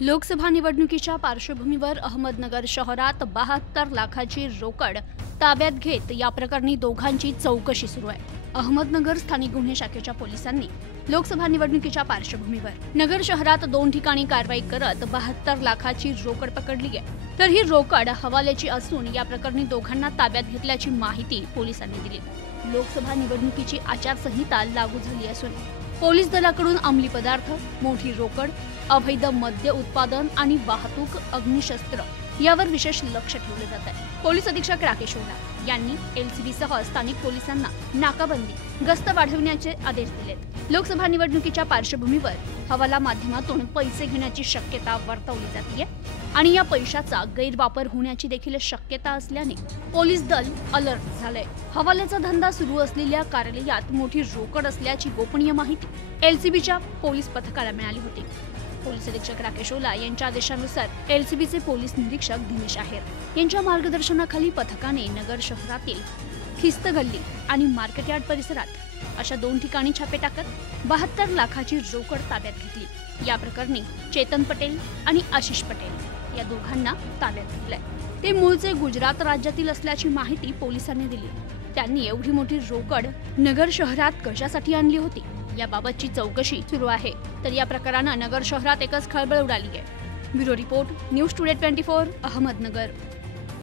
लोकसभा निवडणुकीच्या पार्श्वभूमीवर अहमदनगर शहरात 72 लाखाची रोकड ताब्यात घेत या प्रकरणी दोघांची चौकशी सुरू आहे। अहमदनगर स्थानिक गुन्हे शाखेच्या पोलिसांनी लोकसभा निवडणुकीच्या पार्श्वभूमीवर नगर शहरात 2 ठिकाणी कारवाई करत 72 लाखाची रोकड पकडली आहे। तर ही रोकड हवाल्याची असून या प्रकरणी दोघांना ताब्यात घेतल्याची माहिती पोलिसांनी दिली। लोकसभा निवडणुकीची आचारसंहिता लागू झाली असून पोलीस दलाकडून अंमली पदार्थ, मोठी रोकड, अवैध मद्य उत्पादन आणि वाहतूक, अग्निशस्त्र यावर विशेष लक्ष ठेवले जात आहे। पोलीस अधीक्षक राकेश ओला यांनी एलसीबी सह स्थानिक पोलिसांना नाकाबंदी, गस्त वाढवण्याचे आदेश दिलेत। लोकसभा निवडणुकीच्या पार्श्वभूमीवर हवाला माध्यमातून पैसे घेण्याची शक्यता वर्तवली जाते आणि या पैशाचा गैरवापर होण्याची देखील शक्यता असल्याने पोलीस दल अलर्ट झाले। हवाल्याचा धंदा सुरू असलेल्या कार्यालयात मोठी रोकड असल्याची गोपनीय माहिती एलसीबीच्या पोलीस पथकाला मिळाली होती। पोलीस अधीक्षक राकेश ओला यांच्या आदेशानुसार एलसीबीचे पोलीस निरीक्षक दिनेश आहेर यांच्या मार्गदर्शनाखाली पथकाने नगर शहरातील खिस्त गल्ली आणि मार्केट यार्ड परिसरात अशा 2 ठिकाणी छापे टाकत 72 लाखाची रोकड ताब्यात घेतली। या प्रकरणी चेतन पटेल आणि आशिष पटेल या दोघांना ताब्यात घेतलंय। ते मूळचे गुजरात राज्यातील असल्याची माहिती पोलिसांनी दिली। त्यांनी एवढी मोठी रोकड नगर शहरात कशासाठी आणली होती याबाबतची चौकशी सुरू आहे। तर या प्रकरणाने नगर शहरात एकच खळबळ उडाली आहे। Bureau report, news today 24, Ahmednagar.